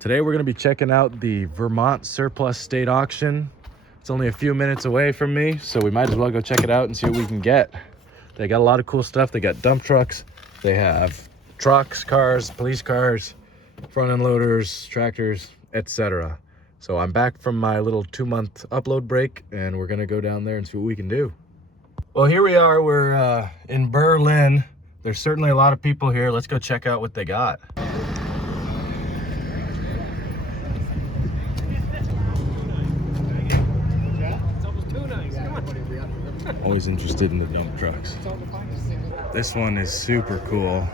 Today we're going to be checking out the Vermont Surplus State Auction. It's only a few minutes away from me, so we might as well go check it out and see what we can get. They got a lot of cool stuff. They got dump trucks, they have trucks, cars, police cars, front end loaders, tractors, etc. So I'm back from my little 2-month upload break, and we're going to go down there and see what we can do. Well, here we are. We're in Berlin. There's certainly a lot of people here. Let's go check out what they got. Always interested in the dump trucks. This one is super cool.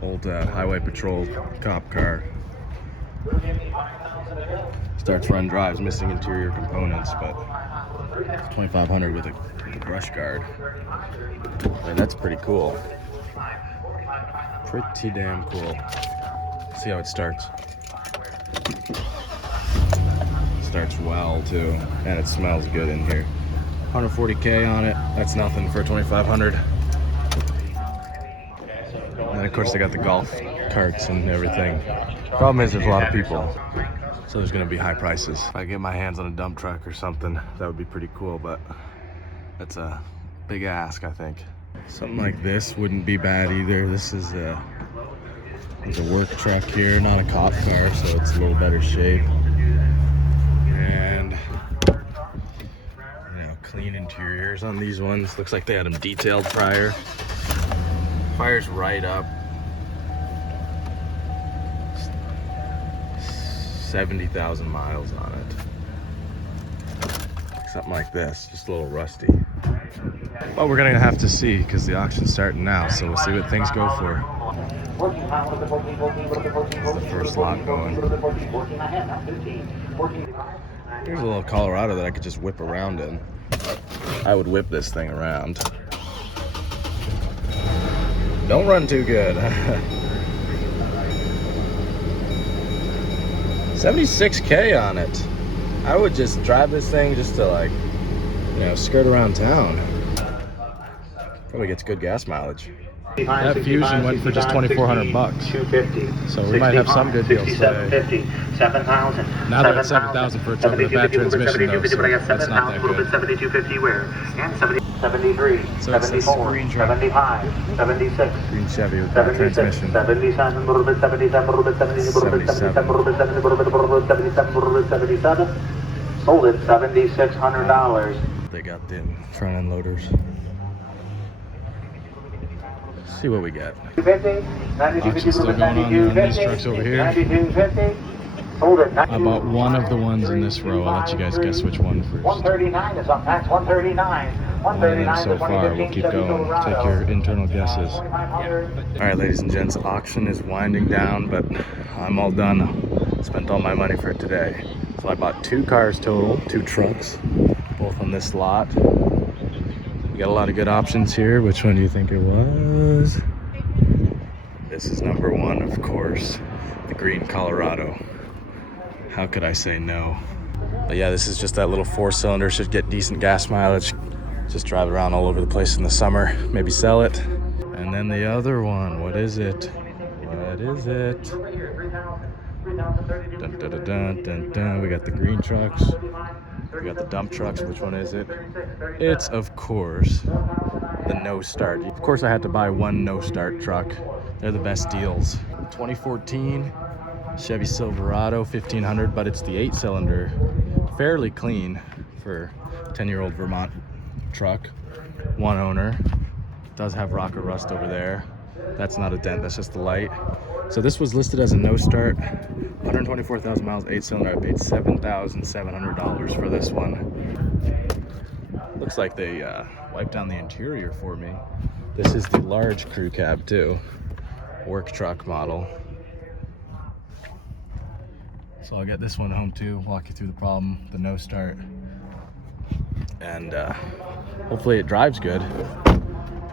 Old highway patrol cop car. Starts run drives, missing interior components, but it's 2,500 with a brush guard. And that's pretty cool. Pretty damn cool. See how it starts. Starts well too, and it smells good in here. 140K on it. That's nothing for 2,500. And then of course they got the golf carts and everything. Problem is there's a lot of people, so there's gonna be high prices. If I get my hands on a dump truck or something, that would be pretty cool, but that's a big ask, I think. Something like this wouldn't be bad either. This is there's a work truck here, not a cop car, so it's a little better shape. And clean interiors on these ones. Looks like they had them detailed prior. Fire's right up. 70,000 miles on it. Something like this, just a little rusty. But we're gonna have to see because the auction's starting now, so we'll see what things go for. It's the first lot going. Here's a little Colorado that I could just whip around in. I would whip this thing around. Don't run too good. 76K on it. I would just drive this thing just to skirt around town. Probably gets good gas mileage. That Fusion went for just 2,400 bucks. So we might have some good deals today. 7,000. Now they're at 7,000 for a truck with a bad transmission though, so that's not that good. 7250 where? And 73, So it's this 74, green truck. 75, 76. Green Chevy with bad 76, transmission. 77, a little bit 77, a little bit 70, a little bit 77, a little bit 70, a little bit 77, a little bit 77. Sold it $7,600. They got the front end loaders. See what we got. Auction's still going on these trucks over here. I bought one of the ones in this row. I'll let you guys guess which one first. 139 is up next. 139. And so far, we'll keep going. Take your internal guesses. All right, ladies and gents, auction is winding down, but I'm all done. Spent all my money for today. So I bought 2 cars total, 2 trucks, both on this lot. We got a lot of good options here. Which one do you think it was? This is number 1, of course, the green Colorado. How could I say no? But yeah, this is just that little 4-cylinder, should get decent gas mileage. Just drive around all over the place in the summer, maybe sell it. And then the other one, what is it? What is it? Dun, dun, dun, dun, dun, dun. We got the green trucks. We got the dump trucks. Which one is it? It's, of course, the no start. Of course, I had to buy one no start truck. They're the best deals. 2014 Chevy Silverado 1500, but it's the 8-cylinder. Fairly clean for a 10-year-old Vermont truck. 1 owner. Does have rocker rust over there. That's not a dent, that's just the light. So this was listed as a no start. 124,000 miles, 8-cylinder. I paid $7,700 for this one. Looks like they wiped down the interior for me. This is the large crew cab too. Work truck model. So I'll get this one home too, walk you through the problem, the no start. And hopefully it drives good.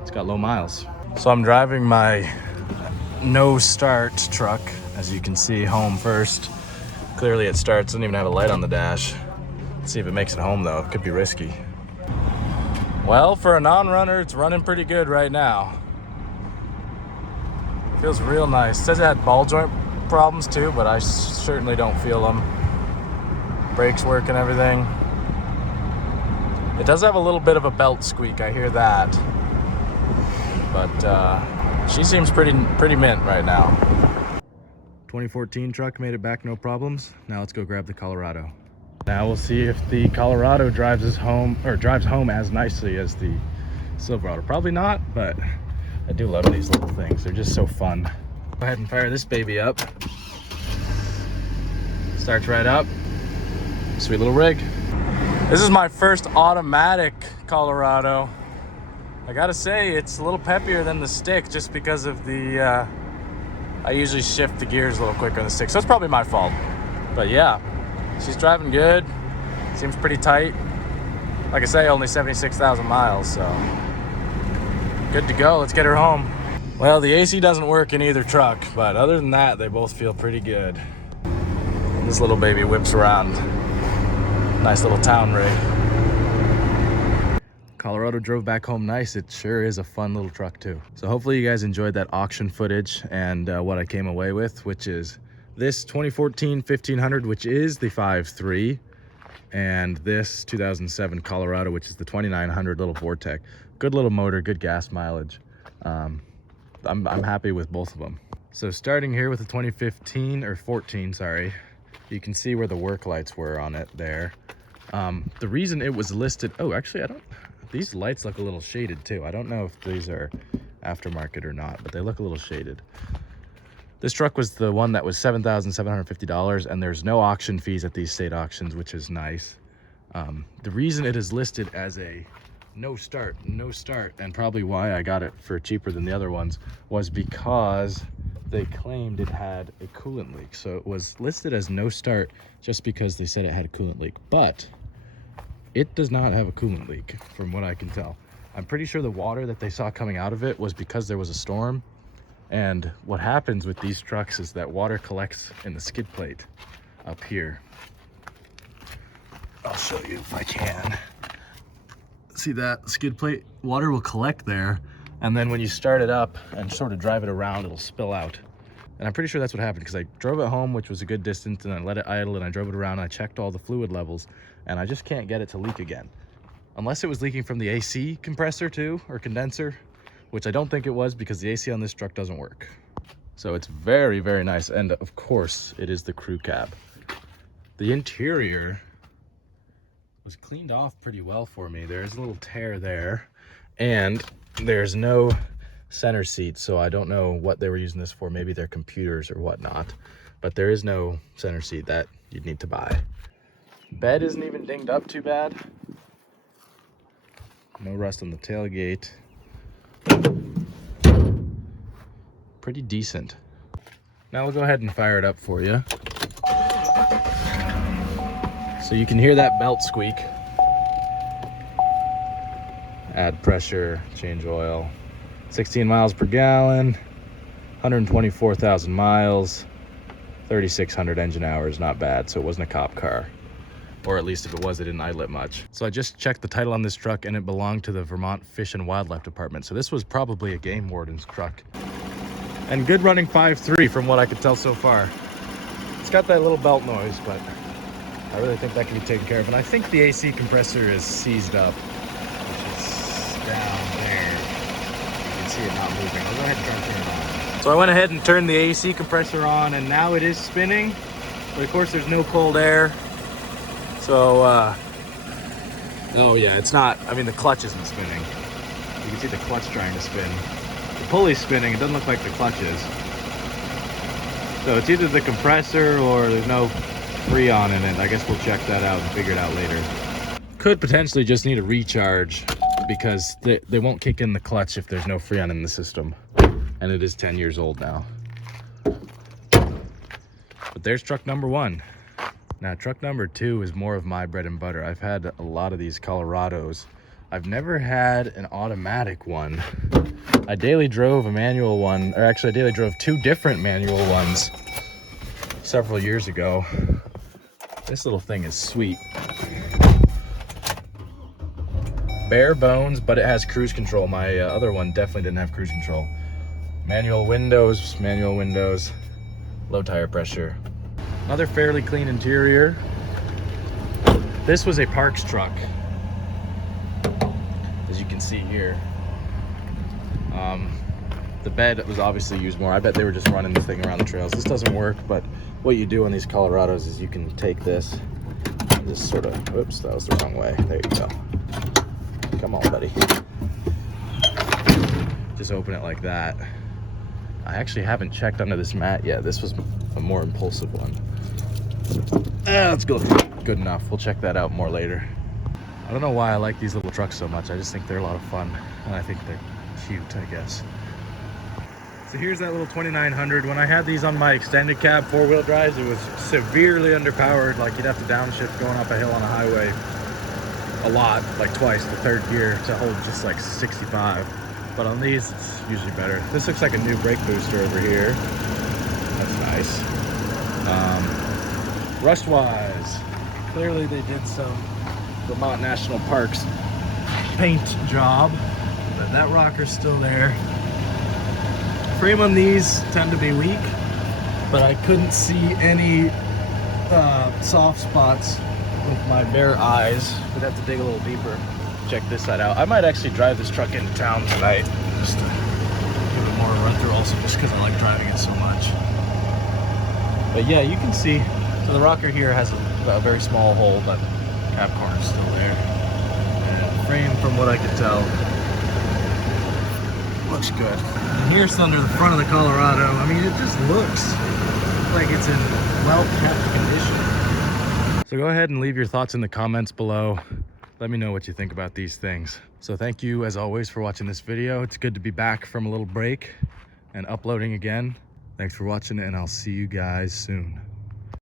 It's got low miles. So I'm driving my no start truck, as you can see, home first. Clearly it starts, doesn't even have a light on the dash. Let's see if it makes it home though, it could be risky. Well, for a non-runner, it's running pretty good right now. Feels real nice. It says it had ball joint problems too, but I certainly don't feel them. Brakes work and everything. It does have a little bit of a belt squeak, I hear that. But she seems pretty mint right now. 2014 truck made it back, no problems. Now let's go grab the Colorado. Now we'll see if the Colorado drives home as nicely as the Silverado. Probably not, but I do love these little things. They're just so fun. Go ahead and fire this baby up. Starts right up. Sweet little rig. This is my first automatic Colorado. I gotta say, it's a little peppier than the stick just because of the, I usually shift the gears a little quicker on the stick, so it's probably my fault. But yeah, she's driving good. Seems pretty tight. Like I say, only 76,000 miles, so good to go. Let's get her home. Well, the AC doesn't work in either truck, but other than that, they both feel pretty good. This little baby whips around. Nice little town rig. Colorado drove back home nice. It sure is a fun little truck too. So hopefully you guys enjoyed that auction footage and what I came away with, which is this 2014 1500, which is the 5.3, and this 2007 Colorado, which is the 2900 little Vortec. Good little motor, good gas mileage. I'm happy with both of them. So starting here with the 2015 or 14, sorry, you can see where the work lights were on it there. The reason it was listed, oh, actually, these lights look a little shaded too. I don't know if these are aftermarket or not, but they look a little shaded. This truck was the one that was $7,750, and there's no auction fees at these state auctions, which is nice. The reason it is listed as a no start, and probably why I got it for cheaper than the other ones, was because they claimed it had a coolant leak. So it was listed as no start just because they said it had a coolant leak, but it does not have a coolant leak from what I can tell. I'm pretty sure the water that they saw coming out of it was because there was a storm. And what happens with these trucks is that water collects in the skid plate up here. I'll show you if I can. See that skid plate? Water will collect there, and then when you start it up and sort of drive it around, it'll spill out. And I'm pretty sure that's what happened, because I drove it home, which was a good distance, and I let it idle, and I drove it around, and I checked all the fluid levels, and I just can't get it to leak again. Unless it was leaking from the AC compressor too, or condenser, which I don't think it was, because the AC on this truck doesn't work. So it's very, very nice. And of course, it is the crew cab. The interior was cleaned off pretty well for me. There's a little tear there, and there's no center seat, so I don't know what they were using this for. Maybe their computers or whatnot, but there is no center seat that you'd need to buy. Bed isn't even dinged up too bad. No rust on the tailgate. Pretty decent. Now we'll go ahead and fire it up for you. So you can hear that belt squeak. Add pressure, change oil. 16 miles per gallon, 124,000 miles, 3,600 engine hours, not bad. So it wasn't a cop car. Or at least if it was, it didn't idle it much. So I just checked the title on this truck, and it belonged to the Vermont Fish and Wildlife Department. So this was probably a game warden's truck. And good running 5.3 from what I could tell so far. It's got that little belt noise, but I really think that can be taken care of. And I think the AC compressor is seized up, which is down there. You can see it not moving. I'll go ahead and try and turn it on. So I went ahead and turned the AC compressor on, and now it is spinning. But of course there's no cold air. So, oh yeah, it's not, I mean, the clutch isn't spinning. You can see the clutch trying to spin. The pulley's spinning, it doesn't look like the clutch is. So it's either the compressor or there's no Freon in it. I guess we'll check that out and figure it out later. Could potentially just need a recharge, because they won't kick in the clutch if there's no Freon in the system. And it is 10 years old now. But there's truck number one. Now, truck number two is more of my bread and butter. I've had a lot of these Colorados. I've never had an automatic one. I daily drove a manual one, or actually I daily drove two different manual ones several years ago. This little thing is sweet. Bare bones, but it has cruise control. My other one definitely didn't have cruise control. Manual windows, low tire pressure. Another fairly clean interior. This was a Parks truck, as you can see here. The bed was obviously used more. I bet they were just running the thing around the trails. This doesn't work, but what you do on these Colorados is you can take this and just sort of, oops, that was the wrong way. There you go. Come on, buddy. Just open it like that. I actually haven't checked under this mat yet. This was a more impulsive one. That's good. Good enough. We'll check that out more later. I don't know why I like these little trucks so much. I just think they're a lot of fun, and I think they're cute, I guess. So here's that little 2900. When I had these on my extended cab 4-wheel drives, it was severely underpowered. Like, you'd have to downshift going up a hill on a highway a lot, like twice the third gear to hold just like 65. But on these, it's usually better. This looks like a new brake booster over here. That's nice. Rust-wise, clearly they did some Vermont National Parks paint job, but that rocker's still there. Frame on these tend to be weak, but I couldn't see any soft spots with my bare eyes. We'd have to dig a little deeper. Check this side out. I might actually drive this truck into town tonight, just to give it more of a run through, also just because I like driving it so much. But yeah, you can see, so the rocker here has a very small hole, but cab corner's still there. And the frame, from what I could tell, looks good. And here's under the front of the Colorado. I mean, it just looks like it's in well-kept condition. So go ahead and leave your thoughts in the comments below. Let me know what you think about these things. So thank you, as always, for watching this video. It's good to be back from a little break and uploading again. Thanks for watching, and I'll see you guys soon.